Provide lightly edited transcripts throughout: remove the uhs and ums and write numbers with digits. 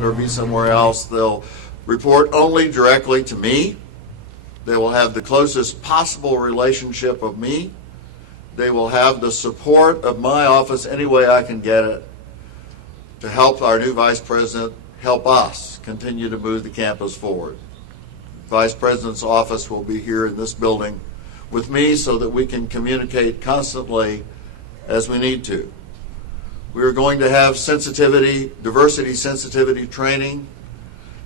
or be somewhere else, they'll report only directly to me. They will have the closest possible relationship of me. They will have the support of my office any way I can get it to help our new vice president help us continue to move the campus forward. Vice President's office will be here in this building with me so that we can communicate constantly as we need to. We are going to have diversity sensitivity training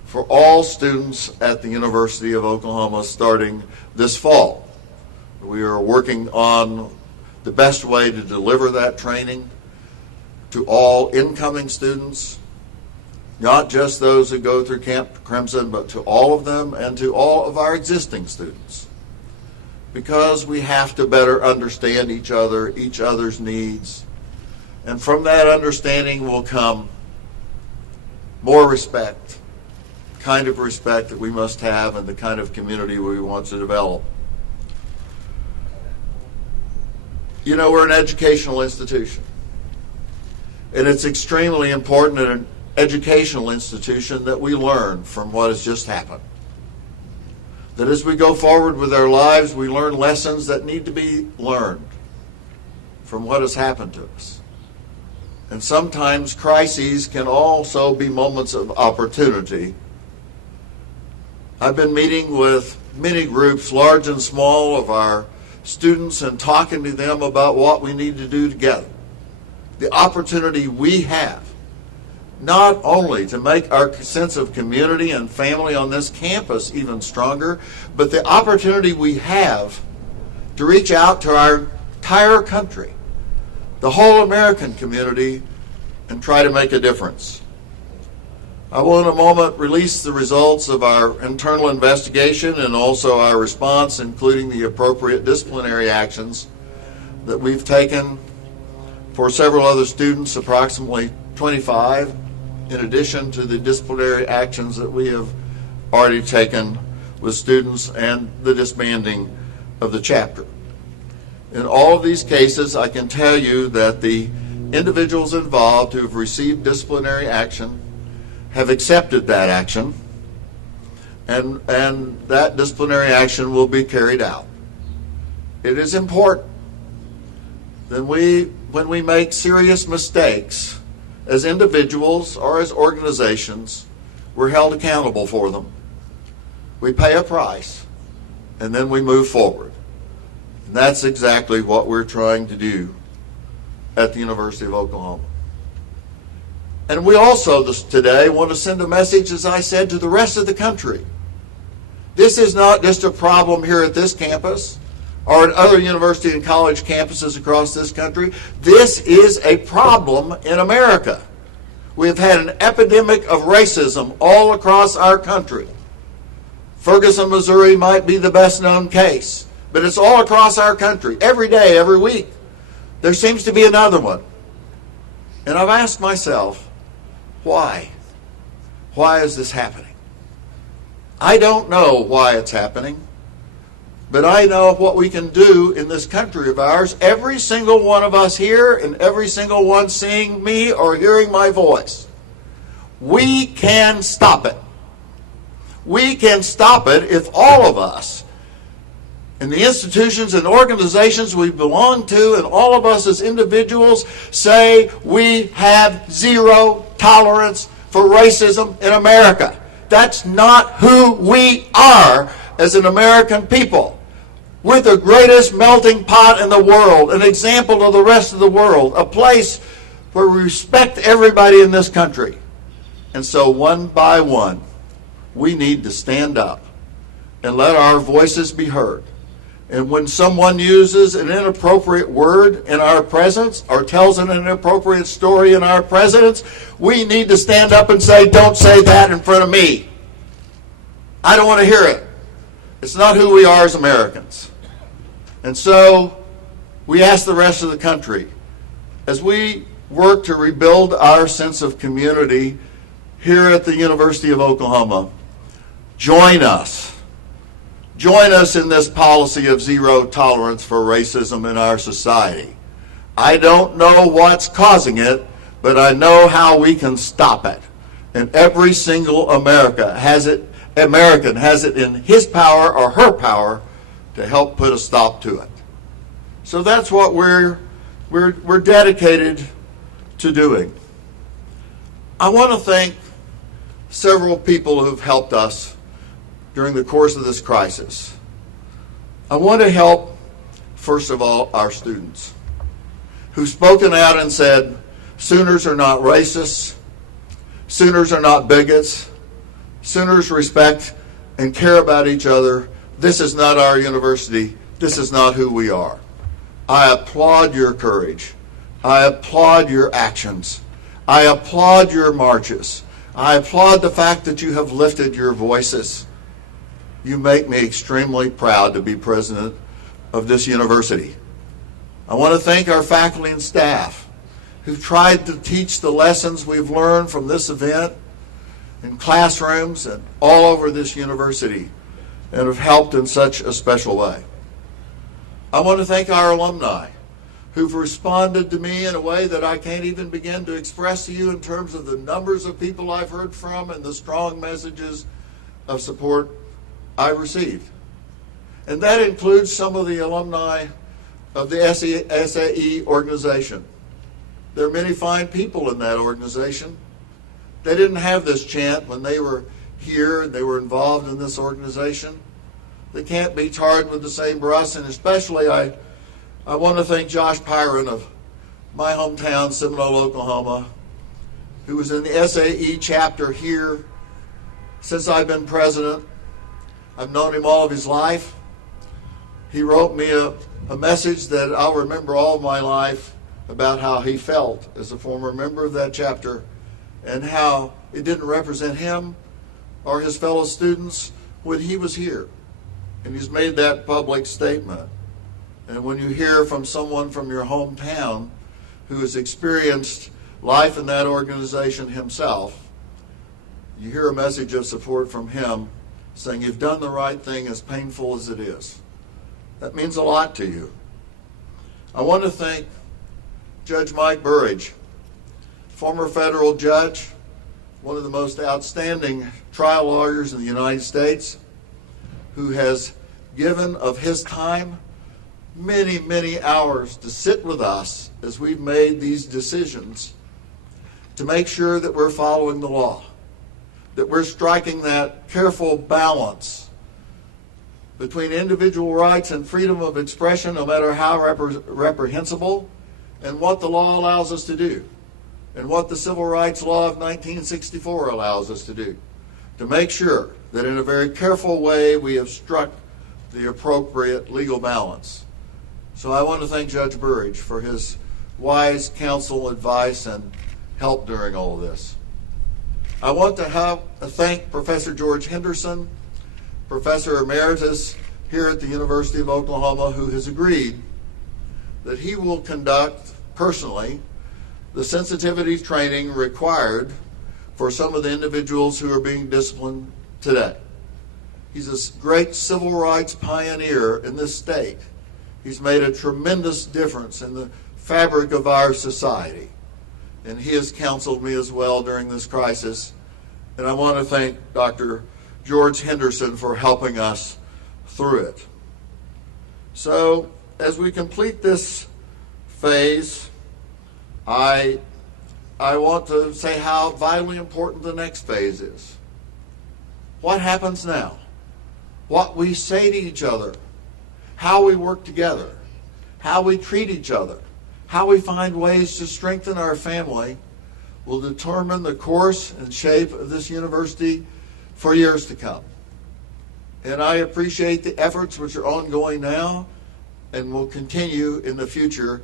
for all students at the University of Oklahoma starting this fall. We are working on the best way to deliver that training to all incoming students, not just those who go through Camp Crimson, but to all of them and to all of our existing students. Because we have to better understand each other's needs. And from that understanding will come more respect, the kind of respect that we must have and the kind of community we want to develop. You know, we're an educational institution. And it's extremely important in an educational institution that we learn from what has just happened. That as we go forward with our lives, we learn lessons that need to be learned from what has happened to us. And sometimes crises can also be moments of opportunity. I've been meeting with many groups, large and small, of our students and talking to them about what we need to do together. The opportunity we have, not only to make our sense of community and family on this campus even stronger, but the opportunity we have to reach out to our entire country, the whole American community, and try to make a difference. I will in a moment release the results of our internal investigation and also our response, including the appropriate disciplinary actions that we've taken for several other students, approximately 25, in addition to the disciplinary actions that we have already taken with students and the disbanding of the chapter. In all of these cases, I can tell you that the individuals involved who have received disciplinary action have accepted that action, and that disciplinary action will be carried out. It is important that when we make serious mistakes as individuals or as organizations, we're held accountable for them. We pay a price, and then we move forward. And that's exactly what we're trying to do at the University of Oklahoma. And we also today want to send a message, as I said, to the rest of the country. This is not just a problem here at this campus or at other university and college campuses across this country. This is a problem in America. We have had an epidemic of racism all across our country. Ferguson, Missouri might be the best known case, but it's all across our country. Every day, every week, there seems to be another one. And I've asked myself, why? Why is this happening? I don't know why it's happening, but I know what we can do in this country of ours. Every single one of us here and every single one seeing me or hearing my voice, we can stop it. We can stop it if all of us in the institutions and organizations we belong to and all of us as individuals say we have zero tolerance for racism in America. That's not who we are as an American people. We're the greatest melting pot in the world, an example to the rest of the world, a place where we respect everybody in this country. And so one by one, we need to stand up and let our voices be heard. And when someone uses an inappropriate word in our presence or tells an inappropriate story in our presence, we need to stand up and say, don't say that in front of me. I don't want to hear it. It's not who we are as Americans. And so we ask the rest of the country, as we work to rebuild our sense of community here at the University of Oklahoma, join us. Join us in this policy of zero tolerance for racism in our society. I don't know what's causing it, but I know how we can stop it. And every single American has it in his power or her power to help put a stop to it. So that's what we're dedicated to doing. I want to thank several people who've helped us during the course of this crisis. I want to help, first of all, our students who've spoken out and said, Sooners are not racists, Sooners are not bigots, Sooners respect and care about each other. This is not our university. This is not who we are. I applaud your courage. I applaud your actions. I applaud your marches. I applaud the fact that you have lifted your voices. You make me extremely proud to be president of this university. I want to thank our faculty and staff who've tried to teach the lessons we've learned from this event in classrooms and all over this university and have helped in such a special way. I want to thank our alumni who've responded to me in a way that I can't even begin to express to you in terms of the numbers of people I've heard from and the strong messages of support I've received. And that includes some of the alumni of the SAE organization. There are many fine people in that organization. They didn't have this chant when they were here and they were involved in this organization. They can't be tarred with the same brush, and especially I want to thank Josh Pyron of my hometown, Seminole, Oklahoma, who was in the SAE chapter here since I've been president. I've known him all of his life. He wrote me a message that I'll remember all of my life about how he felt as a former member of that chapter and how it didn't represent him or his fellow students when he was here. And he's made that public statement. And when you hear from someone from your hometown who has experienced life in that organization himself, you hear a message of support from him saying you've done the right thing as painful as it is. That means a lot to you. I want to thank Judge Mike Burridge, former federal judge, one of the most outstanding trial lawyers in the United States, who has given of his time many, many hours to sit with us as we've made these decisions to make sure that we're following the law, that we're striking that careful balance between individual rights and freedom of expression, no matter how reprehensible, and what the law allows us to do, and what the Civil Rights Law of 1964 allows us to do, to make sure that in a very careful way we have struck the appropriate legal balance. So I want to thank Judge Burridge for his wise counsel, advice, and help during all of this. I want to thank Professor George Henderson, Professor Emeritus here at the University of Oklahoma, who has agreed that he will conduct personally the sensitivity training required for some of the individuals who are being disciplined today. He's a great civil rights pioneer in this state. He's made a tremendous difference in the fabric of our society. And he has counseled me as well during this crisis. And I want to thank Dr. George Henderson for helping us through it. So as we complete this phase, I want to say how vitally important the next phase is. What happens now? What we say to each other, how we work together, how we treat each other, how we find ways to strengthen our family will determine the course and shape of this university for years to come. And I appreciate the efforts which are ongoing now and will continue in the future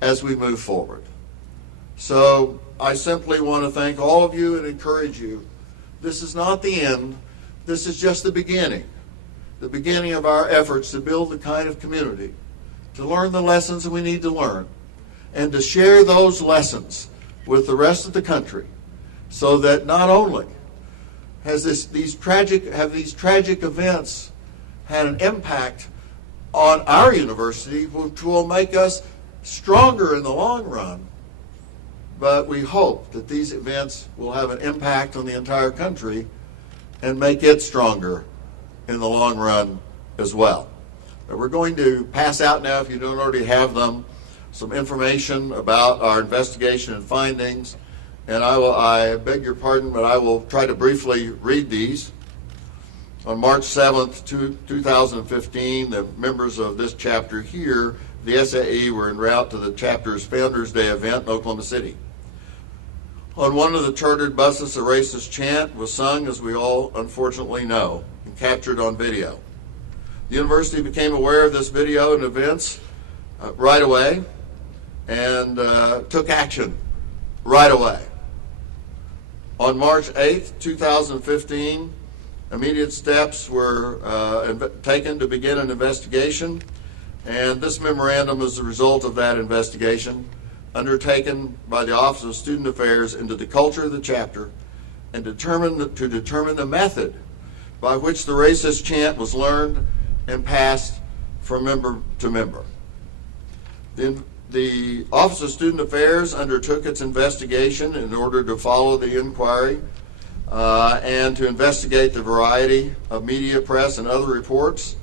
as we move forward. So I simply want to thank all of you and encourage you. This is not the end. This is just the beginning of our efforts to build the kind of community, to learn the lessons that we need to learn, and to share those lessons with the rest of the country, so that not only has these tragic events had an impact on our university, which will make us stronger in the long run, but we hope that these events will have an impact on the entire country and make it stronger in the long run as well. But we're going to pass out now, if you don't already have them, some information about our investigation and findings. And I beg your pardon, but I will try to briefly read these. On March 7th, 2015, the members of this chapter here, the SAE, were en route to the chapter's Founders Day event in Oklahoma City. On one of the chartered buses, a racist chant was sung, as we all unfortunately know, and captured on video. The university became aware of this video and events right away and took action right away. On March 8th, 2015, immediate steps were taken to begin an investigation, and this memorandum is the result of that investigation undertaken by the Office of Student Affairs into the culture of the chapter and to determine the method by which the racist chant was learned and passed from member to member. The Office of Student Affairs undertook its investigation in order to follow the inquiry and to investigate the variety of media, press, and other reports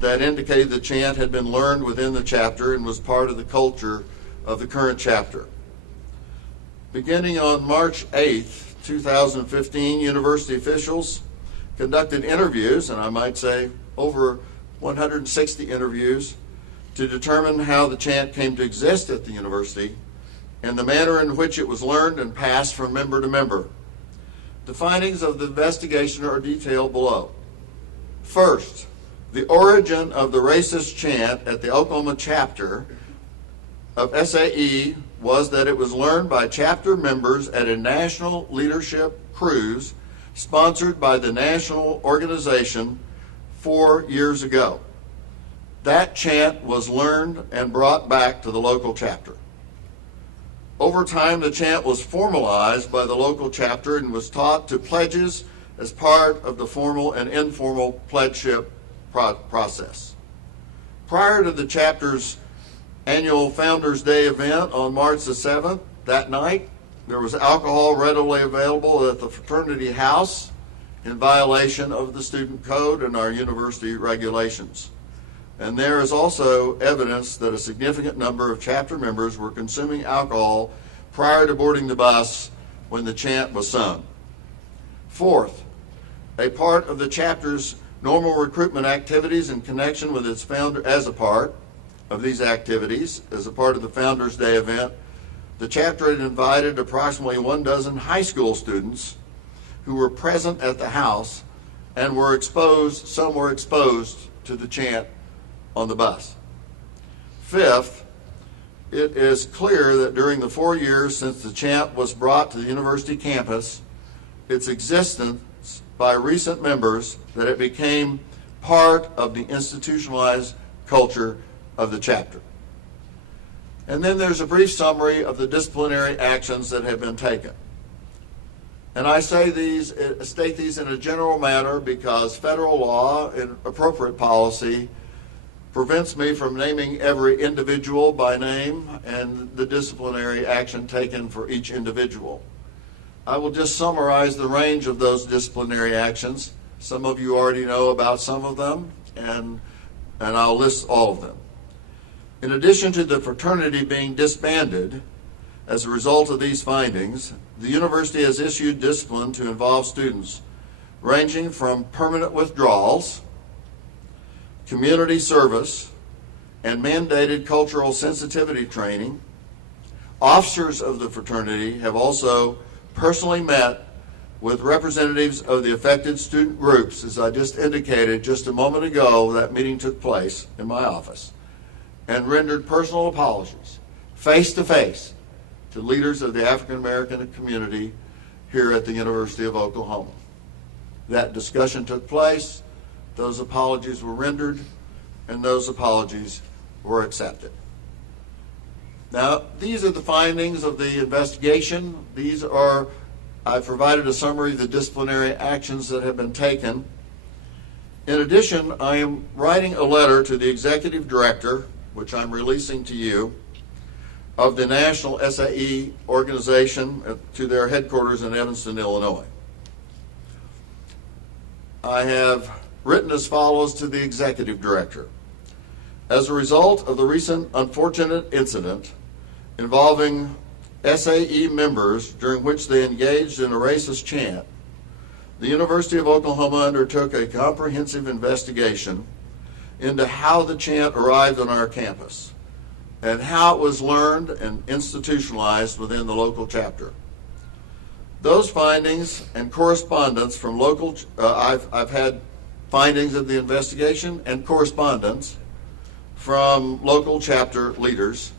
that indicated the chant had been learned within the chapter and was part of the culture of the current chapter. Beginning on March 8th, 2015, university officials conducted interviews, and I might say over 160 interviews, to determine how the chant came to exist at the university and the manner in which it was learned and passed from member to member. The findings of the investigation are detailed below. First, the origin of the racist chant at the Oklahoma chapter of SAE was that it was learned by chapter members at a national leadership cruise sponsored by the national organization 4 years ago. That chant was learned and brought back to the local chapter. Over time, the chant was formalized by the local chapter and was taught to pledges as part of the formal and informal pledgeship process. Prior to the chapter's annual Founders Day event on March the 7th, that night, there was alcohol readily available at the fraternity house in violation of the student code and our university regulations. And there is also evidence that a significant number of chapter members were consuming alcohol prior to boarding the bus when the chant was sung. Fourth, a part of the chapter's normal recruitment activities in connection with its founder, as a part of these activities, as a part of the Founders Day event, the chapter had invited approximately 12 high school students who were present at the house and were exposed, some were exposed to the chant on the bus. Fifth, it is clear that during the 4 years since the chant was brought to the university campus, its existence by recent members, that it became part of the institutionalized culture of the chapter. And then there's a brief summary of the disciplinary actions that have been taken. And I state these in a general manner because federal law and appropriate policy prevents me from naming every individual by name and the disciplinary action taken for each individual. I will just summarize the range of those disciplinary actions. Some of you already know about some of them, and I'll list all of them. In addition to the fraternity being disbanded as a result of these findings, the university has issued discipline to involve students ranging from permanent withdrawals, community service, and mandated cultural sensitivity training. Officers of the fraternity have also personally met with representatives of the affected student groups. As I just indicated just a moment ago, that meeting took place in my office, and rendered personal apologies face-to-face to leaders of the African American community here at the University of Oklahoma. That discussion took place, those apologies were rendered, and those apologies were accepted. Now, these are the findings of the investigation. I've provided a summary of the disciplinary actions that have been taken. In addition, I am writing a letter to the executive director, which I'm releasing to you, of the National SAE organization to their headquarters in Evanston, Illinois. I have written as follows to the Executive Director. As a result of the recent unfortunate incident involving SAE members during which they engaged in a racist chant, the University of Oklahoma undertook a comprehensive investigation into how the chant arrived on our campus and how it was learned and institutionalized within the local chapter. Those findings and correspondence from local, I've had findings of the investigation and correspondence from local chapter leaders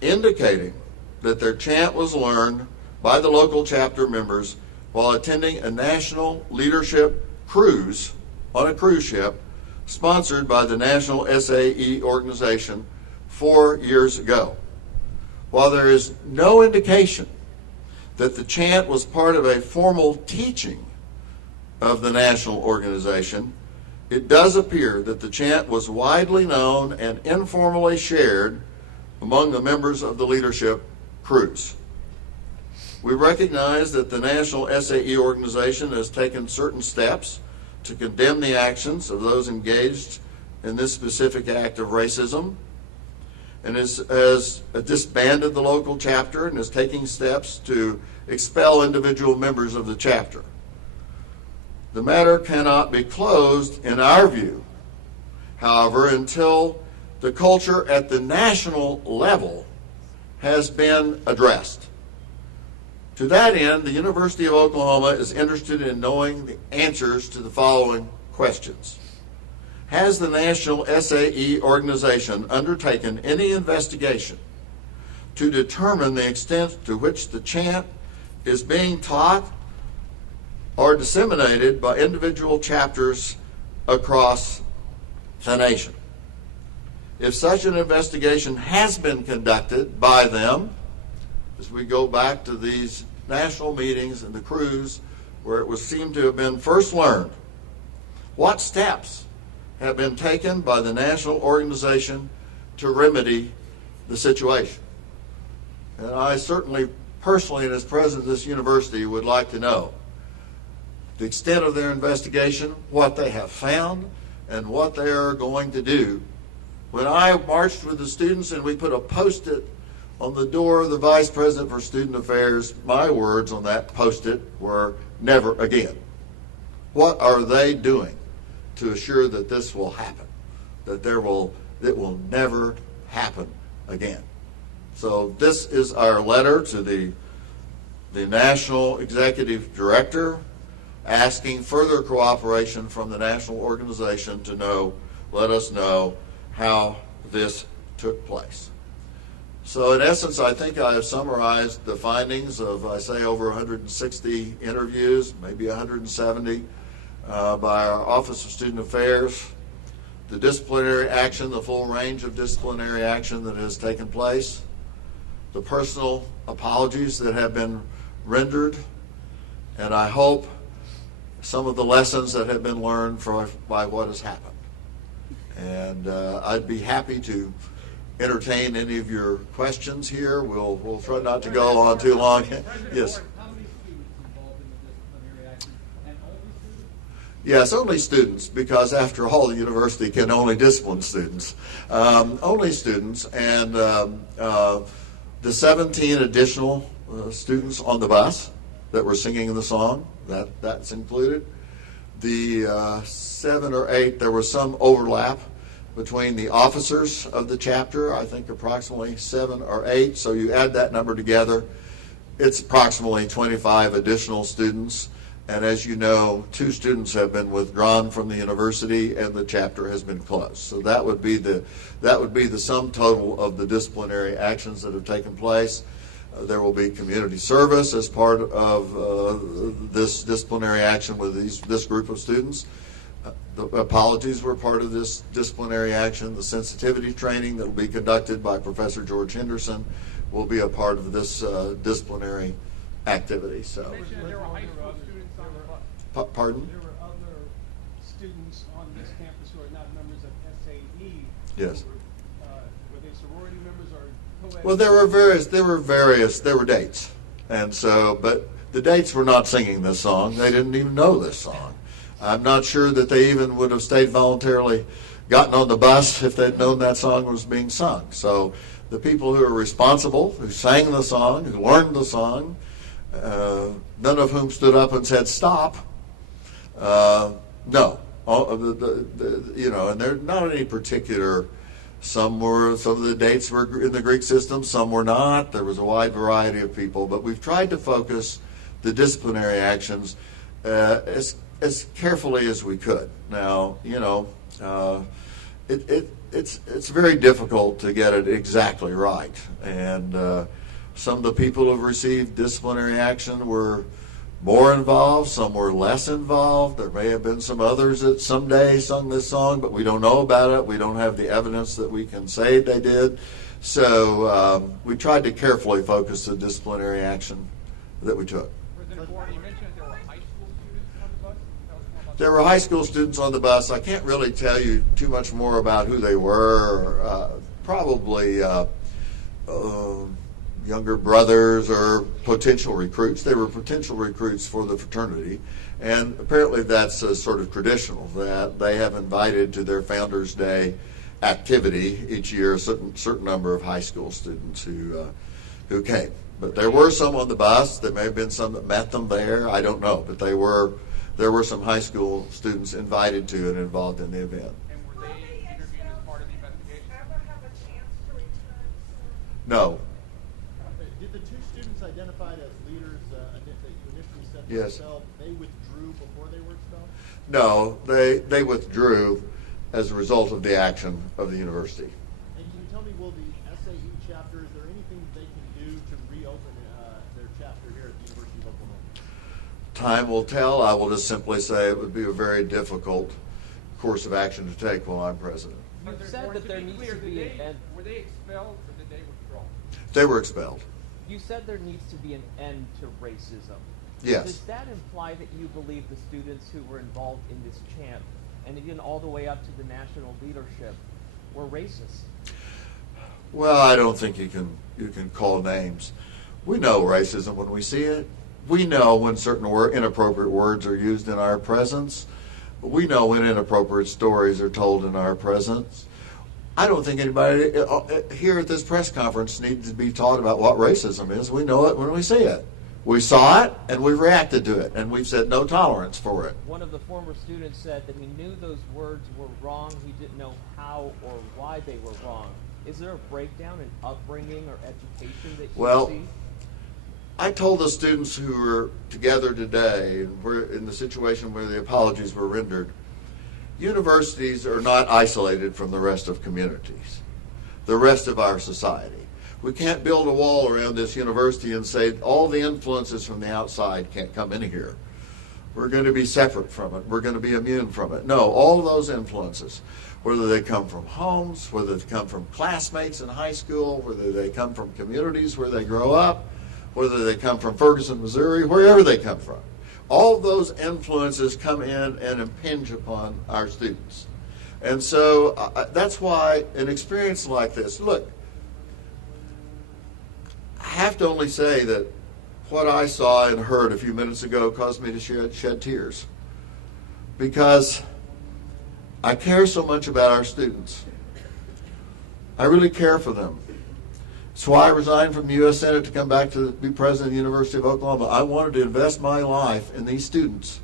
indicating that their chant was learned by the local chapter members while attending a national leadership cruise on a cruise ship sponsored by the National SAE organization 4 years ago. While there is no indication that the chant was part of a formal teaching of the national organization, it does appear that the chant was widely known and informally shared among the members of the leadership cruise. We recognize that the National SAE organization has taken certain steps to condemn the actions of those engaged in this specific act of racism, and has disbanded the local chapter and is taking steps to expel individual members of the chapter. The matter cannot be closed, in our view, however, until the culture at the national level has been addressed. To that end, the University of Oklahoma is interested in knowing the answers to the following questions. Has the National SAE organization undertaken any investigation to determine the extent to which the chant is being taught or disseminated by individual chapters across the nation? If such an investigation has been conducted by them, as we go back to these national meetings and the cruise where it was seemed to have been first learned, what steps have been taken by the national organization to remedy the situation? And I certainly, personally, and as president of this university, would like to know the extent of their investigation, what they have found, and what they are going to do. When I marched with the students and we put a post-it on the door of the Vice President for Student Affairs, my words on that post-it were, "Never again." What are they doing to assure that this will happen, that it will never happen again? So this is our letter to the National Executive Director, asking further cooperation from the national organization to let us know how this took place. So in essence, I think I have summarized the findings of, I say, over 160 interviews, maybe 170, by our Office of Student Affairs, the disciplinary action, the full range of disciplinary action that has taken place, the personal apologies that have been rendered, and I hope some of the lessons that have been learned by what has happened. And I'd be happy to entertain any of your questions here. We'll try not to go on too long. Yes. Yes, only students, because after all, the university can only discipline students. Only students, and the 17 additional students on the bus that were singing the song, that's included. The 7 or 8, there was some overlap between the officers of the chapter, I think approximately 7 or 8, so you add that number together, it's approximately 25 additional students. And as you know, 2 students have been withdrawn from the university and the chapter has been closed. So that would be the sum total of the disciplinary actions that have taken place. There will be community service as part of this disciplinary action with this group of students. The apologies were part of this disciplinary action. The sensitivity training that will be conducted by Professor George Henderson will be a part of this disciplinary activity. So. There were high school students on the bus. Pardon? There were other students on this campus who are not members of SAE. Yes. Were they sorority members or Well, there were dates. And so, but the dates were not singing this song. They didn't even know this song. I'm not sure that they even would have stayed voluntarily, gotten on the bus if they'd known that song was being sung. So the people who are responsible, who sang the song, who learned the song, none of whom stood up and said, stop. No. And they're not any particular. Some of the dates were in the Greek system, some were not. There was a wide variety of people, but we've tried to focus the disciplinary actions as carefully as we could. Now, it's very difficult to get it exactly right, and some of the people who've received disciplinary action were more involved, some were less involved. There may have been some others that someday sung this song, but we don't know about it. We don't have the evidence that we can say they did. So we tried to carefully focus the disciplinary action that we took. President Boren, you mentioned there were high school students on the bus. Tell us more about There were high school students on the bus. I can't really tell you too much more about who they were. Probably younger brothers or potential recruits. They were potential recruits for the fraternity, and apparently that's sort of traditional that they have invited to their Founders Day activity each year a certain number of high school students who came. But there were some on the bus. There may have been some that met them there. I don't know, but there were some high school students invited to and involved in the event. And were they interviewed as part of the investigation? Ever have a chance to return soon? No. Did the two students identified as leaders that you initially said were Yes. expelled, they withdrew before they were expelled? No, they withdrew as a result of the action of the university. And can you tell me, will the SAE chapter, is there anything they can do to reopen their chapter here at the University of Oklahoma? Time will tell. I will just simply say it would be a very difficult course of action to take while I'm president. You've President said Boren, that there be needs clear, to did be an they- end. Were they expelled or did they withdraw? They were expelled. You said there needs to be an end to racism. Yes. Does that imply that you believe the students who were involved in this chant, and even all the way up to the national leadership, were racist? Well, I don't think you can call names. We know racism when we see it. We know when certain inappropriate words are used in our presence. We know when inappropriate stories are told in our presence. I don't think anybody here at this press conference needs to be taught about what racism is. We know it when we see it. We saw it and we reacted to it, and we've said no tolerance for it. One of the former students said that he knew those words were wrong. He didn't know how or why they were wrong. Is there a breakdown in upbringing or education that you Well, see? I told the students who were together today, and we're in the situation where the apologies were rendered, universities are not isolated from the rest of communities, the rest of our society. We can't build a wall around this university and say all the influences from the outside can't come in here. We're going to be separate from it. We're going to be immune from it. No, all of those influences, whether they come from homes, whether they come from classmates in high school, whether they come from communities where they grow up, whether they come from Ferguson, Missouri, wherever they come from. All those influences come in and impinge upon our students. And so that's why an experience like this, look, I have to only say that what I saw and heard a few minutes ago caused me to shed tears. Because I care so much about our students. I really care for them. That's why I resigned from the U.S. Senate to come back to be president of the University of Oklahoma. I wanted to invest my life in these students.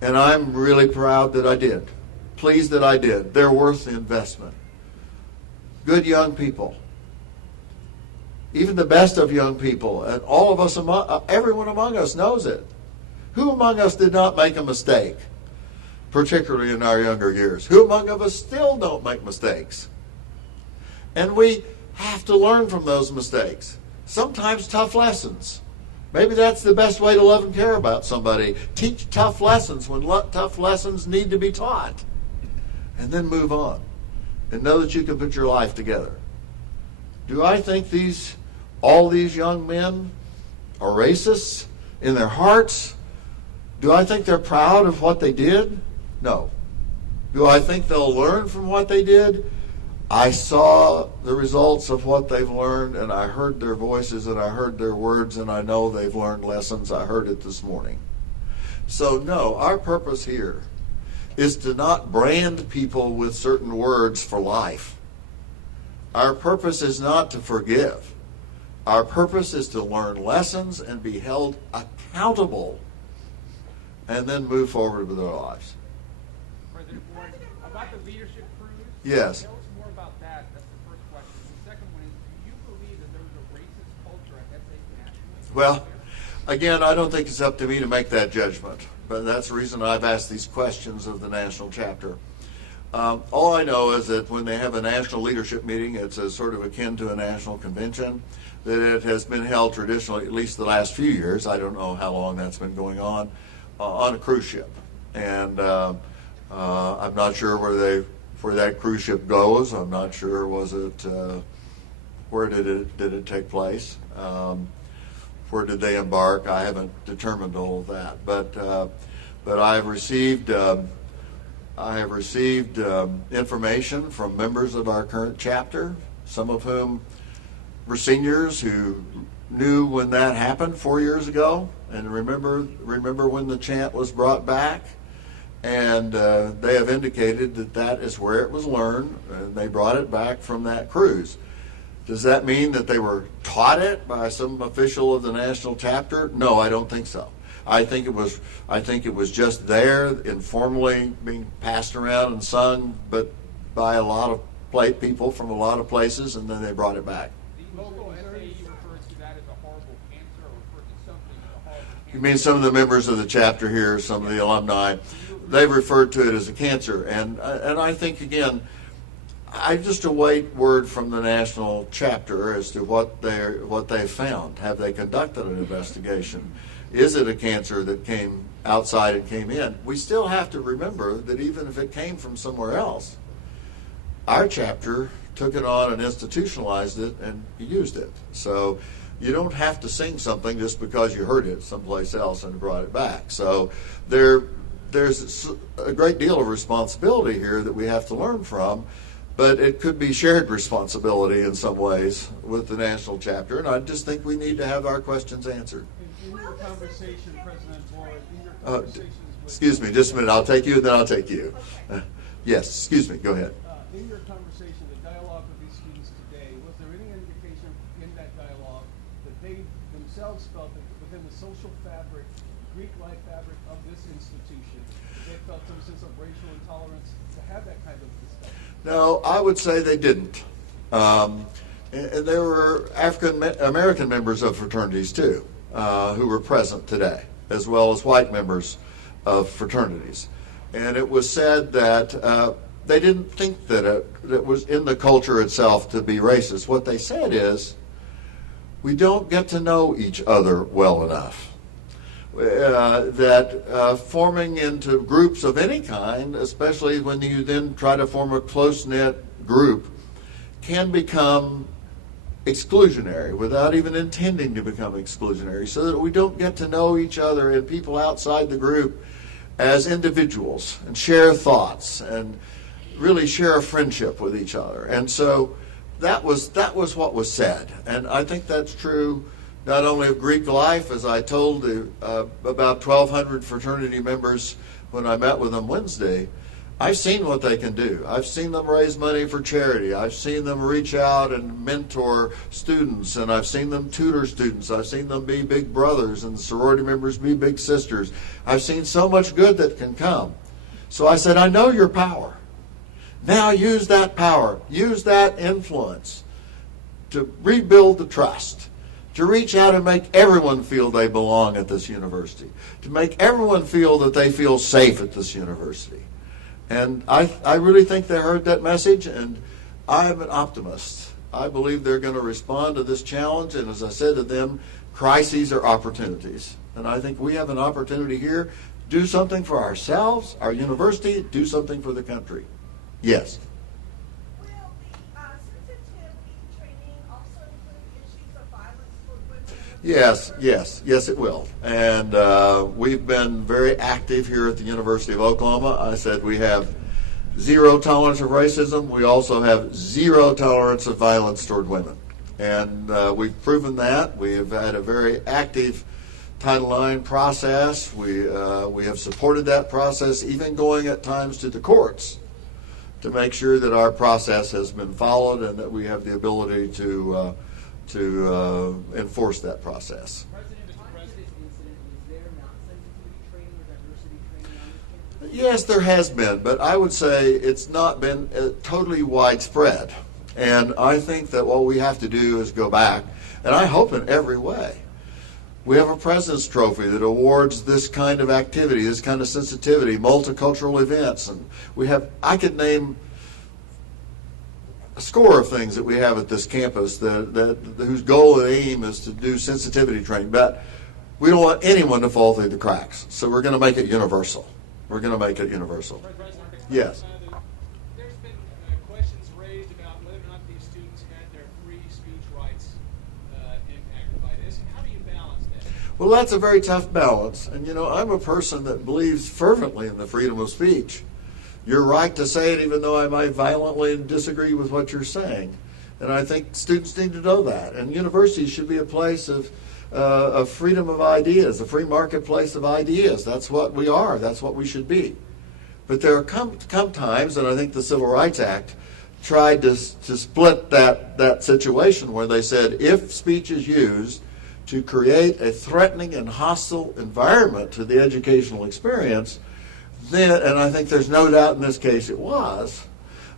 And I'm really proud that I did. Pleased that I did. They're worth the investment. Good young people. Even the best of young people. And all of us, everyone among us knows it. Who among us did not make a mistake? Particularly in our younger years. Who among us still don't make mistakes? And we have to learn from those mistakes. Sometimes tough lessons. Maybe that's the best way to love and care about somebody. Teach tough lessons when tough lessons need to be taught. And then move on. And know that you can put your life together. Do I think all these young men are racists in their hearts? Do I think they're proud of what they did? No. Do I think they'll learn from what they did? I saw the results of what they've learned, and I heard their voices, and I heard their words, and I know they've learned lessons. I heard it this morning. So no, our purpose here is to not brand people with certain words for life. Our purpose is not to forgive. Our purpose is to learn lessons and be held accountable and then move forward with our lives. President Boren, about the leadership cruise. Yes. Tell us more about that. That's the first question. The second one is, do you believe that there's a racist culture at SAE nationally? Well, again, I don't think it's up to me to make that judgment, but that's the reason I've asked these questions of the national chapter. All I know is that when they have a national leadership meeting, it's a sort of akin to a national convention, that it has been held traditionally, at least the last few years, I don't know how long that's been going on a cruise ship. And I'm not sure where that cruise ship goes. I'm not sure, where did it take place? Where did they embark? I haven't determined all of that, but I have received information from members of our current chapter, some of whom were seniors who knew when that happened 4 years ago, and remember when the chant was brought back, and they have indicated that is where it was learned, and they brought it back from that cruise. Does that mean that they were taught it by some official of the national chapter? No, I don't think so. I think it was just there, informally being passed around and sung, but by a lot of people from a lot of places, and then they brought it back. The local SAE refers to that as a horrible cancer, or refers to something as a horrible cancer. You mean some of the members of the chapter here, some of the alumni, they've referred to it as a cancer, and I think again, I just await word from the national chapter as to what they found. Have they conducted an investigation? Is it a cancer that came outside and came in? We still have to remember that even if it came from somewhere else, our chapter took it on and institutionalized it and used it. So you don't have to sing something just because you heard it someplace else and brought it back. So there's a great deal of responsibility here that we have to learn from, but it could be shared responsibility in some ways with the national chapter, and I just think we need to have our questions answered. In your conversation, President Boren, in your conversations with... Excuse me, just a minute. I'll take you, and then I'll take you. Yes, excuse me. Go ahead. In your conversation, the dialogue with these students today, was there any indication in that dialogue that they themselves felt that within the social fabric, Greek life fabric of this institution, they felt some sense of racial intolerance to have that kind of discussion? No, I would say they didn't. And there were African American members of fraternities too, who were present today, as well as white members of fraternities. And it was said that they didn't think that it was in the culture itself to be racist. What they said is, we don't get to know each other well enough. That forming into groups of any kind, especially when you then try to form a close-knit group, can become exclusionary without even intending to become exclusionary, so that we don't get to know each other and people outside the group as individuals and share thoughts and really share a friendship with each other. And so that was what was said, and I think that's true not only of Greek life, as I told about 1,200 fraternity members when I met with them Wednesday. I've seen what they can do. I've seen them raise money for charity. I've seen them reach out and mentor students, and I've seen them tutor students. I've seen them be big brothers and sorority members be big sisters. I've seen so much good that can come. So I said, I know your power. Now use that power, use that influence to rebuild the trust, to reach out and make everyone feel they belong at this university, to make everyone feel that they feel safe at this university. And I really think they heard that message, and I'm an optimist. I believe they're going to respond to this challenge, and as I said to them, crises are opportunities. And I think we have an opportunity here to do something for ourselves, our university, do something for the country. Yes? Will the sensitivity training also include issues of violence for women? Yes, it will. And we've been very active here at the University of Oklahoma. I said we have zero tolerance of racism. We also have zero tolerance of violence toward women. And we've proven that. We have had a very active Title IX process. We have supported that process, even going at times to the courts to make sure that our process has been followed and that we have the ability to enforce that process. Yes, there has been, but I would say it's not been totally widespread. And I think that what we have to do is go back, and I hope in every way. We have a President's Trophy that awards this kind of activity, this kind of sensitivity, multicultural events, and I could name a score of things that we have at this campus that whose goal and aim is to do sensitivity training. But we don't want anyone to fall through the cracks, so we're going to make it universal. We're going to make it universal. Yes. There's been questions raised about whether or not these students had their free speech rights impacted by this. How do you balance that? Well, that's a very tough balance. And, I'm a person that believes fervently in the freedom of speech. You're right to say it even though I might violently disagree with what you're saying. And I think students need to know that. And universities should be a place of freedom of ideas, a free marketplace of ideas. That's what we are. That's what we should be. But there come times, and I think the Civil Rights Act tried to split that situation where they said if speech is used to create a threatening and hostile environment to the educational experience, then, and I think there's no doubt in this case it was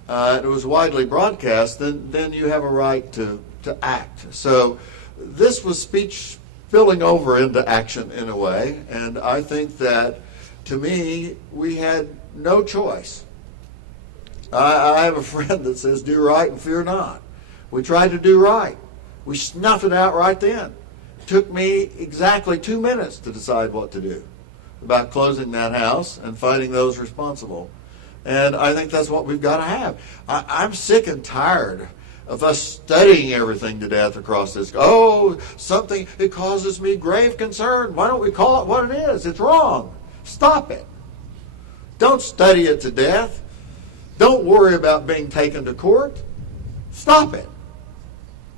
widely broadcast, then you have a right to act. So this was speech spilling over into action in a way, and I think that, to me, we had no choice. I have a friend that says, do right and fear not. We tried to do right. We snuffed it out right then. It took me exactly 2 minutes to decide what to do about closing that house and finding those responsible. And I think that's what we've got to have. I'm sick and tired of us studying everything to death across this. It causes me grave concern. Why don't we call it what it is? It's wrong. Stop it. Don't study it to death. Don't worry about being taken to court. Stop it.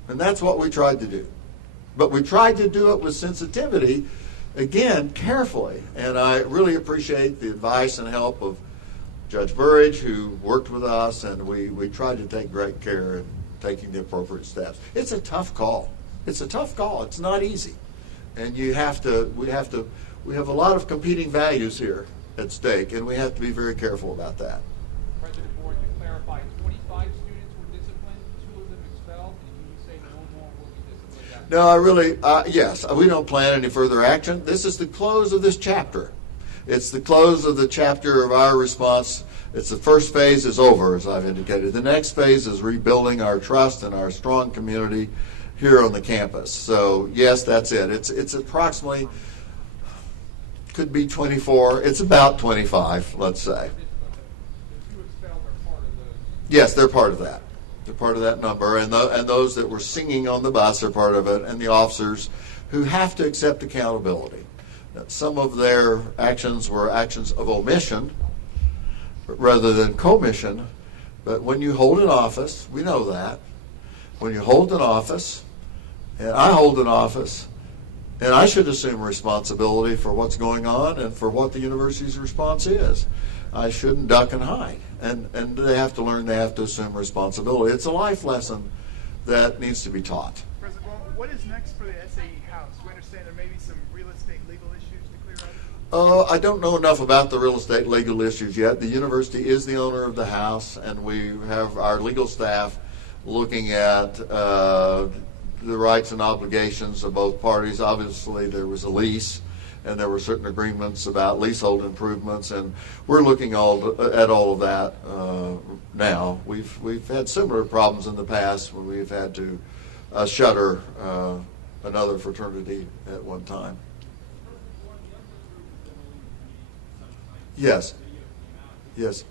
And that's what we tried to do. But we tried to do it with sensitivity, again, carefully. And I really appreciate the advice and help of Judge Burridge, who worked with us, and we tried to take great care in taking the appropriate steps. It's a tough call. It's a tough call. It's not easy. And we have a lot of competing values here at stake, and we have to be very careful about that. President Boren, to clarify, 25 students were disciplined, 2 of them expelled, and you say no more will be disciplined after? No, yes, we don't plan any further action. This is the close of this chapter. It's the close of the chapter of our response. It's the first phase is over, as I've indicated. The next phase is rebuilding our trust and our strong community here on the campus. So, yes, that's it. It's approximately, could be 24. It's about 25, let's say. The 2 expelled are part of those. Yes, they're part of that. They're part of that number. And those that were singing on the bus are part of it, and the officers who have to accept accountability. Some of their actions were actions of omission rather than commission. But when you hold an office, we know that. When you hold an office, and I hold an office, and I should assume responsibility for what's going on and for what the university's response is. I shouldn't duck and hide. And they have to learn, they have to assume responsibility. It's a life lesson that needs to be taught. President Boren, what is next for the SAE House? We understand there may be some real estate legal issues to clear up. I don't know enough about the real estate legal issues yet. The university is the owner of the house, and we have our legal staff looking at the rights and obligations of both parties. Obviously, there was a lease, and there were certain agreements about leasehold improvements, and we're looking at all of that now. We've had similar problems in the past when we've had to shutter another fraternity at one time. Yes. Yes.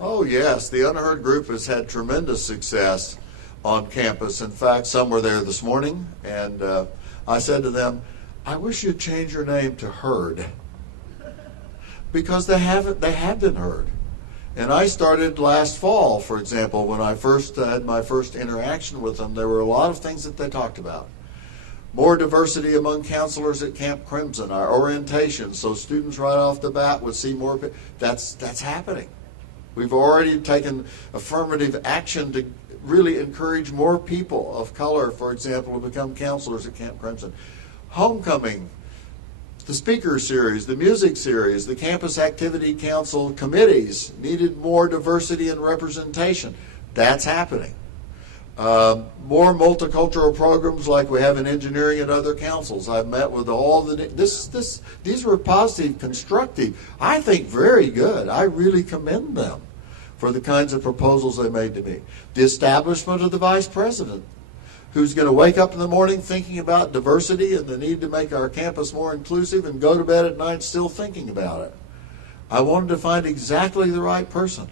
Oh, yes. The Unheard group has had tremendous success on campus. In fact, some were there this morning, and I said to them, I wish you'd change your name to Heard. because they have been heard. And I started last fall, for example, when I first had my first interaction with them. There were a lot of things that they talked about. More diversity among counselors at Camp Crimson, our orientation, so students right off the bat would see more. That's happening. We've already taken affirmative action to really encourage more people of color, for example, to become counselors at Camp Crimson. Homecoming, the speaker series, the music series, the campus activity council committees needed more diversity and representation. That's happening. More multicultural programs like we have in engineering and other councils. I've met with all the these were positive, constructive, I think very good. I really commend them for the kinds of proposals they made to me. The establishment of the vice president, who's going to wake up in the morning thinking about diversity and the need to make our campus more inclusive and go to bed at night still thinking about it. I wanted to find exactly the right person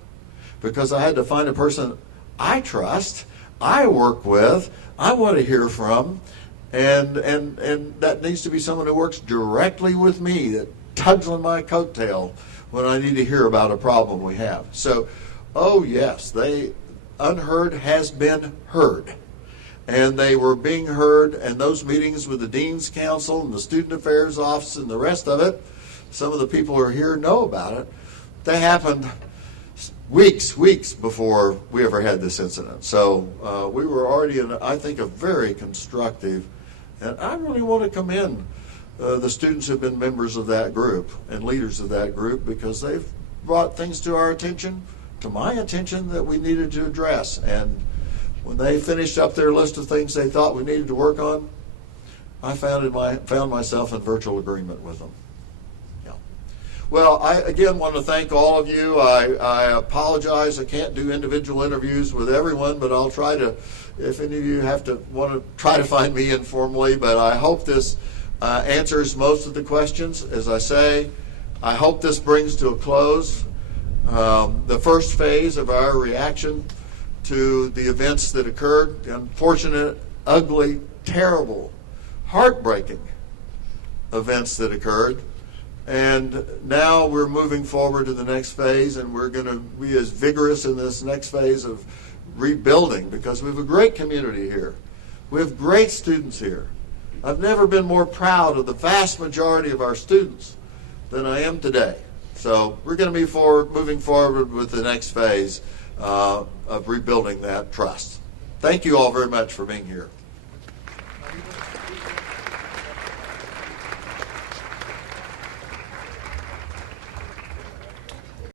because I had to find a person I trust, I work with, I want to hear from, and that needs to be someone who works directly with me, that tugs on my coattail when I need to hear about a problem we have. So, oh yes, unheard has been heard. And they were being heard, and those meetings with the Dean's Council and the Student Affairs Office and the rest of it, some of the people who are here know about it. They happened weeks before we ever had this incident. So we were already in, I think, a very constructive, and I really want to commend the students who have been members of that group and leaders of that group, because they've brought things to our attention, to my attention, that we needed to address. And when they finished up their list of things they thought we needed to work on, I found myself in virtual agreement with them. Yeah. Well, I again want to thank all of you. I apologize. I can't do individual interviews with everyone, but I'll try to, if any of you want to try to find me informally. But I hope this answers most of the questions. As I say, I hope this brings to a close the first phase of our reaction to the events that occurred, the unfortunate, ugly, terrible, heartbreaking events that occurred. And now we're moving forward to the next phase, and we're going to be as vigorous in this next phase of rebuilding, because we have a great community here. We have great students here. I've never been more proud of the vast majority of our students than I am today. So we're going to be moving forward with the next phase of rebuilding that trust. Thank you all very much for being here.